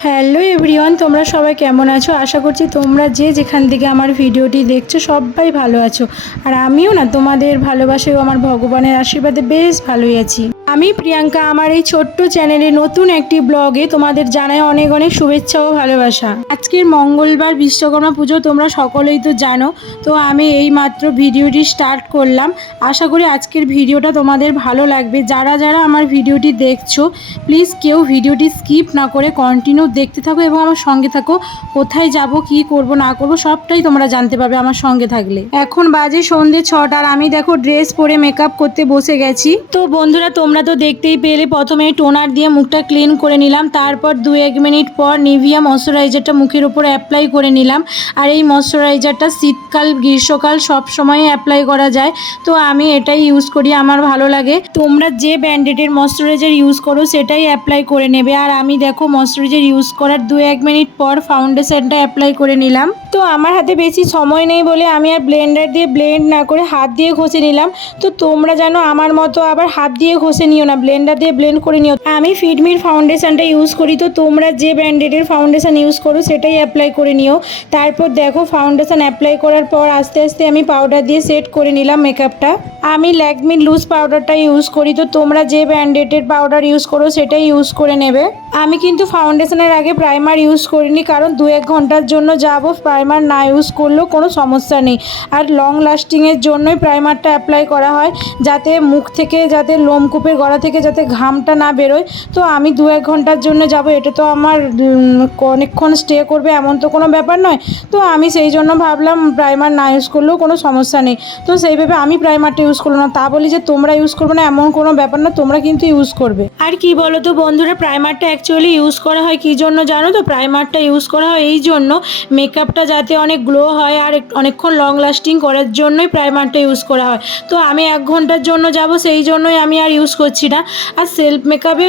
Hello everyone, তোমরা সবাই কেমন আছো? আশা করছি তোমরা যে যেখান থেকে আমার ভিডিওটি দেখছো সবাই ভালো আছো। আর আমিও না তোমাদের ভালোবাসায় ও আমার ভগবানের আশীর্বাদে বেশ ভালোই আছি। আমি প্রিয়াঙ্কা, আমার এই ছোট্ট চ্যানেলে নতুন একটি ব্লগে তোমাদের জানাই অনেক অনেক শুভেচ্ছা ও ভালোবাসা। আজকের মঙ্গলবার বিশ্বকর্মা পুজো, তোমরা সকলেই তো জানো। তো আমি এই মাত্র ভিডিওটি স্টার্ট করলাম। আশা করি আজকের ভিডিওটা তোমাদের ভালো লাগবে। যারা যারা আমার ভিডিওটি দেখছো প্লিজ কেউ ভিডিওটি স্কিপ না করে কন্টিনিউ দেখতে থাকো এবং আমার সঙ্গে থাকো। কোথায় যাব, কি করব না করব সবটাই তোমরা জানতে পারবে আমার সঙ্গে থাকলে। এখন বাজে সন্ধ্যে 6টা আর আমি দেখো ড্রেস পরে মেকআপ করতে বসে গেছি। তো বন্ধুরা তোমরা তো দেখতেই পেলে, প্রথমে টোনার দিয়ে মুখটা ক্লিন করে নিলাম, তারপর 2-1 মিনিট পর নিভিয়া ময়শ্চারাইজারটা মুখের উপর অ্যাপ্লাই করে নিলাম। আর এই ময়শ্চারাইজারটা শীতকাল গ্রীষ্মকাল সব সময় অ্যাপ্লাই করা যায়, তো আমি এটাই ইউজ করি, আমার ভালো লাগে। তোমরা যে ব্র্যান্ডেডের ময়শ্চারাইজার ইউজ করো সেটাই অ্যাপ্লাই করে নেবে। আর আমি দেখো ময়শ্চারাইজার ইউজ করার 2-1 মিনিট পর ফাউন্ডেশনটা অ্যাপ্লাই করে নিলাম। তো আমার হাতে বেশি সময় নেই বলে আমি আর ব্লেন্ডার দিয়ে ব্লেন্ড না করে হাত দিয়ে ঘষে নিলাম। তো তোমরা জানো আমার মতো আবার হাত দিয়ে ঘষে নিও না, ব্লেন্ডার দিয়ে ব্লেন্ড করে নিও। আমি ফিটমির ফাউন্ডেশনটা ইউজ করি, তো তোমরা যে ব্র্যান্ডেডের ফাউন্ডেশন ইউজ করো সেটাই অ্যাপ্লাই করে নিও। তারপর দেখো ফাউন্ডেশন অ্যাপ্লাই করার পর আস্তে আস্তে আমি পাউডার দিয়ে সেট করে নিলাম মেকআপটা। আমি ল্যাকমির লুজ পাউডারটা ইউজ করি, তো তোমরা যে ব্র্যান্ডেডের পাউডার ইউজ করো সেটাই ইউজ করে নেবে। আমি কিন্তু ফাউন্ডেশনের আগে প্রাইমার ইউজ করিনি, কারণ 2-1 ঘন্টার জন্য যাব, প্রাইমার না ইউজ করলেও কোনো সমস্যা নেই। আর লং লাস্টিংয়ের জন্যই প্রাইমারটা অ্যাপ্লাই করা হয়, যাতে মুখ থেকে, যাতে লোমকূপের গলা থেকে যাতে ঘামটা না বেরোয়। তো আমি 2-1 ঘন্টার জন্য যাব, এটা তো আমার অনেকক্ষণ স্টে করবে এমন তো কোনো ব্যাপার নয়। তো আমি সেই জন্য ভাবলাম প্রাইমার না ইউজ করলেও কোনো সমস্যা নেই। তো সেইভাবে আমি প্রাইমারটা ইউজ করলাম না। তা বলি যে তোমরা ইউজ করবে না এমন কোনো ব্যাপার না, তোমরা কিন্তু ইউজ করবে। আর কি বলো তো বন্ধুরা, প্রাইমারটা অ্যাকচুয়ালি ইউজ করা হয় কী জন্য জানো তো? প্রাইমারটা ইউজ করা হয় এই জন্য, মেকআপটা যাতে অনেক গ্লো হয় আর অনেকক্ষণ লং লাস্টিং করার জন্যই প্রাইমারটা ইউজ করা হয়। তো আমি 1 ঘন্টার জন্য যাব, সেই জন্যই আমি আর ইউজ করছি না। আর সেলফ মেকআপে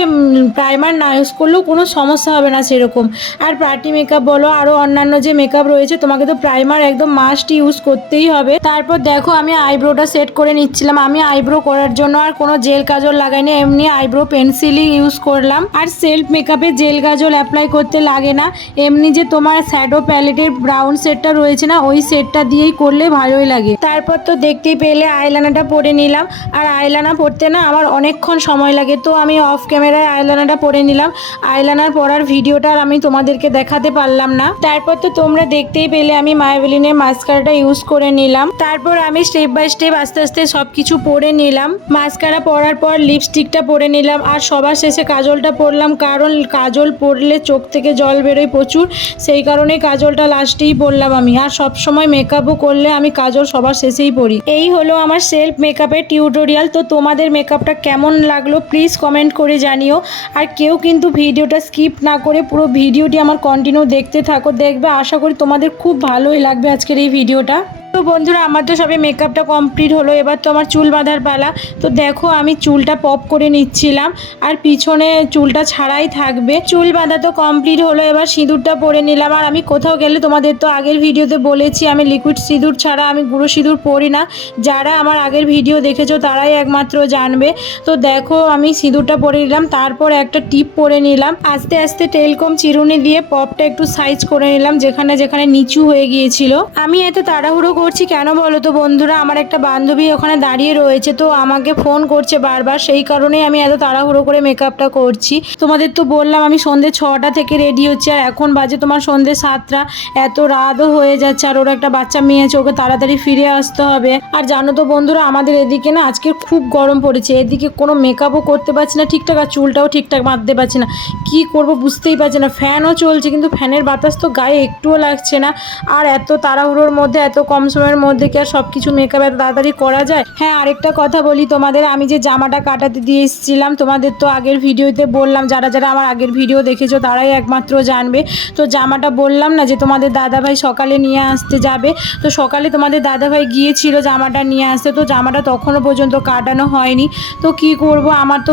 প্রাইমার না ইউজ করলেও কোনো সমস্যা হবে না সেরকম। আর পার্টি মেকআপ বলো, আরও অন্যান্য যে মেকআপ রয়েছে, তোমাকে তো প্রাইমার একদম মাস্ট ইউজ করতেই হবে। তারপর দেখো আমি আইব্রোটা সেট করে নিচ্ছিলাম। আমি আইব্রো করার জন্য আর কোনো জেল কাজল লাগাইনি, এমনি আইব্রো পেন্সিলই ইউজ করলাম। আর সেলফ মেকআপে জেল কাজল অ্যাপ্লাই করতে লাগে না, এমনি যে তোমার শ্যাডো প্যালেটের ব্রাউন সেটটা রয়েছে না, ওই সেটটা দিয়েই করলে ভালোই লাগে। তারপর তো দেখতেই পেলে আইলাইনারটা পরে নিলাম। আর আইলাইনার পরতে না আমার অনেকক্ষণ সময় লাগে, তো আমি অফ ক্যামেরায় আইলাইনারটা পরে নিলাম। আইলাইনার পরার ভিডিওটা আর আমি তোমাদেরকে দেখাতে পারলাম না। তারপর তো তোমরা দেখতেই পেলে আমি মাইবেলিনের মাস্কারাটা ইউজ করে নিলাম। তারপর আমি স্টেপ বাই স্টেপ আস্তে আস্তে সব কিছু পরে নিলাম। মাস্কারা পরার পর লিপস্টিকটা পরে নিলাম, আর সবার শেষে কাজলটা পরলাম, কারণ কাজল পরলে চোখ থেকে জল বেরোয় প্রচুর, সেই কারণে কাজলটা লাস্টেই পরলাম আমি। আর সব সময় মেকআপও করলে আমি কাজল সবার শেষেই পরি। এই হলো আমার সেলফ মেকআপের টিউটোরিয়াল। তো তোমাদের মেকআপটা কেমন লাগলো প্লিজ কমেন্ট করে জানিও। আর কেউ কিন্তু ভিডিওটা স্কিপ না করে পুরো ভিডিওটি আমার কন্টিনিউ দেখতে থাকো, দেখবে আশা করি তোমাদের খুব ভালোই লাগবে আজকের এই ভিডিওটা। তো বন্ধুরা আমার তো সবে মেকআপটা কমপ্লিট হলো, এবার তো আমার চুল বাঁধার পালা। তো দেখো আমি চুলটা পপ করে নিচ্ছিলাম, আর পিছনে চুলটা ছাড়াই থাকবে। চুল বাঁধা তো কমপ্লিট হলো, এবার সিঁদুরটা পরে নিলাম। আর আমি কোথাও গেলে তোমাদের তো আগের ভিডিওতে বলেছি আমি লিকুইড সিঁদুর ছাড়া আমি গুঁড়ো সিঁদুর পরি না। যারা আমার আগের ভিডিও দেখেছো তারাই একমাত্র জানবে। তো দেখো আমি সিঁদুরটা পরে নিলাম, তারপর একটা টিপ পরে নিলাম। আস্তে আস্তে টেলকম চিরুনি দিয়ে পপটা একটু সাইজ করে নিলাম, যেখানে যেখানে নিচু হয়ে গিয়েছিল। আমি এত তাড়াহুড়ো করছি কেন বলো তো বন্ধুরা, আমার একটা বান্ধবী ওখানে দাঁড়িয়ে রয়েছে, তো আমাকে ফোন করছে বারবার, সেই কারণেই আমি এত তাড়াহুড়ো করে মেকআপটা করছি। তোমাদের তো বললাম আমি সন্ধ্যে 6টা থেকে রেডি হচ্ছি, আর এখন বাজে তোমার সন্ধ্যে 7টা। এত রাতও হয়ে যাচ্ছে, আর ওর একটা বাচ্চা মেয়ে আছে, ওকে তাড়াতাড়ি ফিরে আসতে হবে। আর জানো তো বন্ধুরা আমাদের এদিকে না আজকে খুব গরম পড়েছে, এদিকে কোনো মেকআপও করতে পারছি না ঠিকঠাক, আর চুলটাও ঠিকঠাক বাঁধতে পারছি না। কি করব বুঝতেই পারছি না। ফ্যানও চলছে কিন্তু ফ্যানের বাতাস তো গায়ে একটুও লাগছে না। আর এত তাড়াহুড়োর মধ্যে, এত কম সময়ের মধ্যে কি আর সব কিছু মেকআপ এত তাড়াতাড়ি করা যায়? হ্যাঁ, আরেকটা কথা বলি তোমাদের, আমি যে জামাটা কাটাতে দিয়ে এসেছিলাম, তোমাদের তো আগের ভিডিওতে বললাম, যারা যারা আমার আগের ভিডিও দেখেছো তারাই একমাত্র জানবে। তো জামাটা বললাম না যে তোমাদের দাদাভাই সকালে নিয়ে আসতে যাবে, তো সকালে তোমাদের দাদাভাই গিয়েছিল জামাটা নিয়ে আসতে, তো জামাটা তখনও পর্যন্ত কাটানো হয়নি। তো কি করব, আমার তো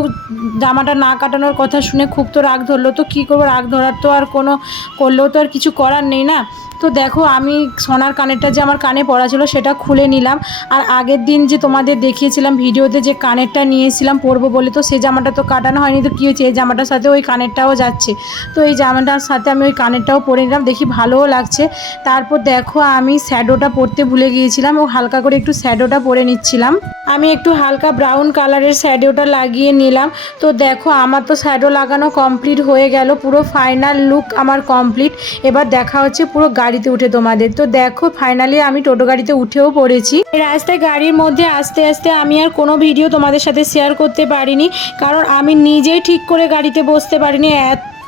জামাটা না কাটানোর কথা শুনে খুব তো রাগ ধরলো, তো কী করবো, রাগ ধরার তো আর কোনো করলেও তো আর কিছু করার নেই না। তো দেখো আমি সোনার কানেরটা যে আমার কানে পড়া ছিল সেটা খুলে নিলাম। আর আগের দিন যে তোমাদের দেখিয়েছিলাম ভিডিওতে যে কানেরটা নিয়েছিলাম পরবো বলে, তো সেই জামাটা তো কাটানো হয়নি, তো কী হয়েছে এই জামাটার সাথে ওই কানেরটাও যাচ্ছে। তো এই জামাটার সাথে আমি ওই কানেরটাও পরে নিলাম, দেখি ভালোও লাগছে। তারপর দেখো আমি শ্যাডোটা পরতে ভুলে গিয়েছিলাম, ও হালকা করে একটু শ্যাডোটা পরে নিচ্ছিলাম। আমি একটু হালকা ব্রাউন কালারের শ্যাডোটা লাগিয়ে নিলাম। তো দেখো আমার তো শ্যাডো লাগানো কমপ্লিট হয়ে গেল, পুরো ফাইনাল লুক আমার কমপ্লিট। এবার দেখা হচ্ছে পুরো গাড়িতে উঠে তোমাদের। তো দেখো ফাইনালি আমি টোটো গাড়িতে উঠেও পড়েছি। রাস্তায় গাড়ির মধ্যে আস্তে আস্তে আমি আর কোনো ভিডিও তোমাদের সাথে শেয়ার করতে পারিনি, কারণ আমি নিজেই ঠিক করে গাড়িতে বসতে পারিনি,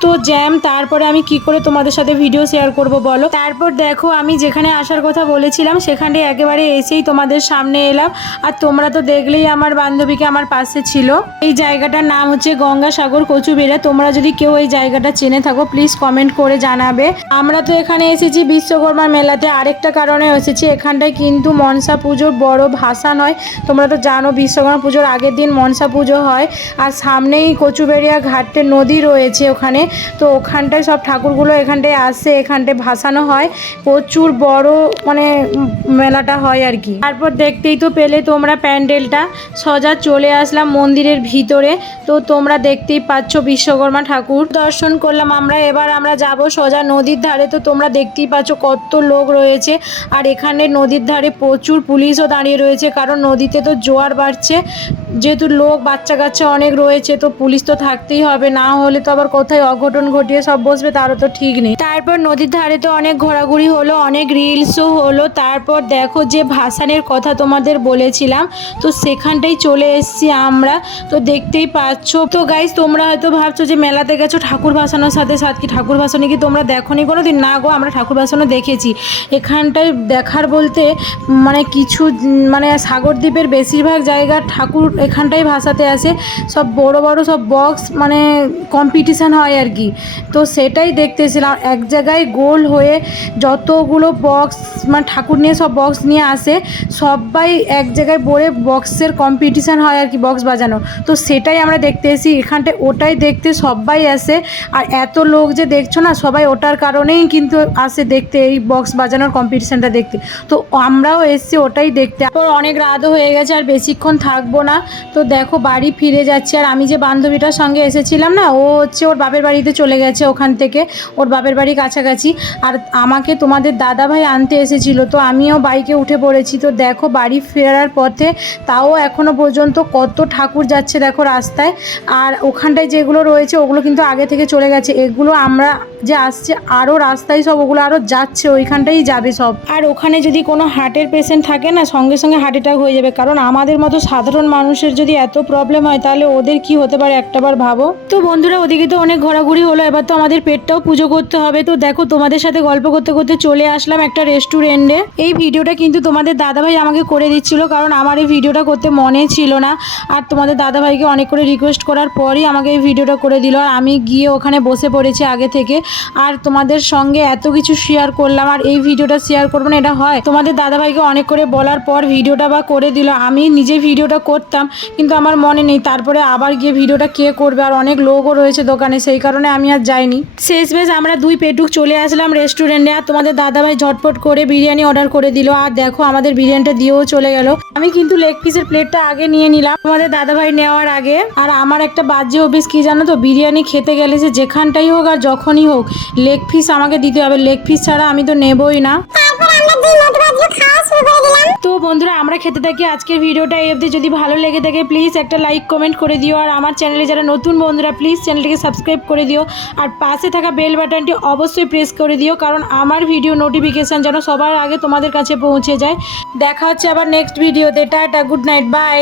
তো জ্যাম। তারপরে আমি কি করে তোমাদের সাথে ভিডিও শেয়ার করব বলো। তারপর দেখো আমি যেখানে আসার কথা বলেছিলাম সেখানে একেবারে এসেই তোমাদের সামনে এলাম। আর তোমরা তো দেখলেই আমার বান্ধবীকে আমার পাশে ছিল। এই জায়গাটার নাম হচ্ছে গঙ্গাসাগর কচুবেড়া। তোমরা যদি কেউ এই জায়গাটা চেনে থাকো প্লিজ কমেন্ট করে জানাবে। আমরা তো এখানে এসেছি বিশ্বকর্মা মেলাতে, আরেকটা কারণে এসেছি, এখানটায় কিন্তু মনসা পুজোর বড় ভাসান হয়। তোমরা তো জানো বিশ্বকর্মা পুজোর আগের দিন মনসা পুজো হয়। আর সামনেই কচুবেড়িয়া ঘাটে নদী রয়েছে ওখানে, তো ওখানটায় সব ঠাকুরগুলো এখানটায় আসে, এখানটায় ভাসানো হয়। প্রচুর বড় মানে মেলাটা হয় আর কি। তারপর দেখতেই তো পেলে তোমরা প্যান্ডেলটা, সোজা চলে আসলাম মন্দিরের ভিতরে। তো তোমরা দেখতেই পাচ্ছ বিশ্বকর্মা ঠাকুর দর্শন করলাম আমরা। এবার আমরা যাব সোজা নদীর ধারে। তো তোমরা দেখতেই পাচ্ছ কত লোক রয়েছে, আর এখানে নদীর ধারে প্রচুর পুলিশও দাঁড়িয়ে রয়েছে, কারণ নদীতে তো জোয়ার বাড়ছে, যেহেতু লোক বাচ্চা কাচ্চা অনেক রয়েছে, তো পুলিশ তো থাকতেই হবে, না হলে তো আবার কোথায় অঘটন ঘটিয়ে সব বসবে তারও তো ঠিক নেই। তারপর নদীর ধারে তো অনেক ঘোরাঘুরি হলো, অনেক রিলসও হলো। তারপর দেখো যে ভাসানের কথা তোমাদের বলেছিলাম, তো সেখানটাই চলে এসেছি আমরা। তো দেখতেই পাচ্ছ। তো গাইস তোমরা হয়তো ভাবছো যে মেলাতে গেছো ঠাকুর ভাসানোর সাথে কি ঠাকুর ভাসানো কি তোমরা দেখোনি কোনো দিন? না গো, আমরা ঠাকুর ভাসানো দেখেছি। এখানটায় দেখার বলতে মানে কিছু মানে সাগরদ্বীপের বেশিরভাগ জায়গার ঠাকুর এখানটাই ভাসাতে আসে, সব বড় বড় সব বক্স মানে কম্পিটিশান হয় আর কি। তো সেটাই দেখতেছিলাম, এক জায়গায় গোল হয়ে যতগুলো বক্স মানে ঠাকুর নিয়ে সব বক্স নিয়ে আসে, সবাই এক জায়গায় বলে বক্সের কম্পিটিশান হয় আর কি, বক্স বাজানো। তো সেটাই আমরা দেখতে এসেছি এখানটায়, ওটাই দেখতে সবাই আসে। আর এত লোক যে দেখছো না, সবাই ওটার কারণেই কিন্তু আসে দেখতে, এই বক্স বাজানোর কম্পিটিশানটা দেখতে। তো আমরাও এসেছি ওটাই দেখতে। তো অনেক রাতও হয়ে গেছে, আর বেশিক্ষণ থাকবো না। তো দেখো বাড়ি ফিরে যাচ্ছি। আর আমি যে বান্ধবীটার সঙ্গে এসেছিলাম না, ও হচ্ছে ওর বাপের বাড়িতে চলে গেছে, ওখান থেকে ওর বাপের বাড়ি কাছাকাছি। আর আমাকে তোমাদের দাদা ভাই আনতে এসেছিলো, তো আমিও বাইকে উঠে পড়েছি। তো দেখো বাড়ি ফেরার পথে তাও এখনও পর্যন্ত কত ঠাকুর যাচ্ছে দেখো রাস্তায়। আর ওখানটায় যেগুলো রয়েছে ওগুলো কিন্তু আগে থেকে চলে গেছে, এগুলো আমরা যে আসছে আরও রাস্তায় সব ওগুলো আরও যাচ্ছে, ওইখানটাই যাবে সব। আর ওখানে যদি কোনো হার্টের পেশেন্ট থাকে না, সঙ্গে সঙ্গে হার্ট অ্যাটাক হয়ে যাবে, কারণ আমাদের মতো সাধারণ মানুষের যদি এত প্রবলেম হয় তাহলে ওদের কি হতে পারে একটাবার ভাবো। তো বন্ধুরা ওদিকে তো অনেক ঘোরাঘুরি হলো, এবার তো আমাদের পেটটাও পুজো করতে হবে। তো দেখো তোমাদের সাথে গল্প করতে করতে চলে আসলাম একটা রেস্টুরেন্টে। এই ভিডিওটা কিন্তু তোমাদের দাদাভাই আমাকে করে দিচ্ছিল, কারণ আমার এই ভিডিওটা করতে মনে ছিল না। আর তোমাদের দাদাভাইকে অনেক করে রিকোয়েস্ট করার পরই আমাকে এই ভিডিওটা করে দিল। আর আমি গিয়ে ওখানে বসে পড়েছি আগে থেকে, আর তোমাদের সঙ্গে এত কিছু শেয়ার করলাম, আর এই ভিডিওটা শেয়ার করবো না এটা হয়? তোমাদের দাদাভাইকে অনেক করে বলার পর ভিডিওটা বা করে দিল। আমি নিজে ভিডিওটা করতাম কিন্তু আমার মনে নেই, তারপরে আবার গিয়ে ভিডিওটা কে করবে, আর অনেক লোকও রয়েছে দোকানে, সেই কারণে আমি আর যাইনি। শেষমেশ আমরা দুই পেটুক চলে আসলাম রেস্টুরেন্টে। আর তোমাদের দাদাভাই ঝটপট করে বিরিয়ানি অর্ডার করে দিল। আর দেখো আমাদের বিরিয়ানিটা দিয়েও চলে গেল। আমি কিন্তু লেগ পিসের প্লেটটা আগে নিয়ে নিলাম তোমাদের দাদাভাই নেওয়ার আগে। আর আমার একটা বাজে অভ্যাস কি জানো তো, বিরিয়ানি খেতে গেলে যে যেখানটাই হোক আর যখনই হোক লেগ পিস আমাকে দিতে হবে, লেগ পিস ছাড়া আমি তো নেবই না। তো বন্ধুরা আমরা খেতে থাকি। আজকের ভিডিওটা এই অবধি। যদি ভালো লেগে থাকে প্লিজ একটা লাইক কমেন্ট করে দিও, আর আমার চ্যানেলে যারা নতুন বন্ধুরা প্লিজ চ্যানেলটিকে সাবস্ক্রাইব করে দিও, আর পাশে থাকা বেল বাটনটি অবশ্যই প্রেস করে দিও, কারণ আমার ভিডিও নোটিফিকেশান যেন সবার আগে তোমাদের কাছে পৌঁছে যায়। দেখা হচ্ছে আবার নেক্সট ভিডিওতে। Tata, good night, by.